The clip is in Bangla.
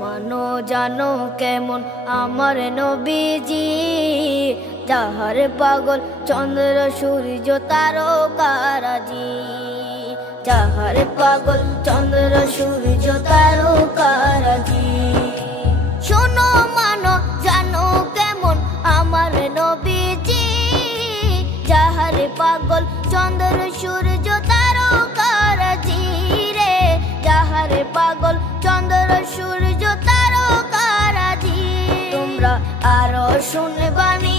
মানো জানো কেমন আমার নবীজি, যাহার পাগল চন্দ্র সূর্য তারকারাজি, যাহার পাগল চন্দ্র সূর্য তারকারাজি। শোনো মানো জানো কেমন আমার নবীজি, যাহার পাগল চন্দ্র সূর্য তারকারাজি রে, যাহার পাগল চন্দ্র সূর্য তারকারাজি। তোমরা আরো শুনবানি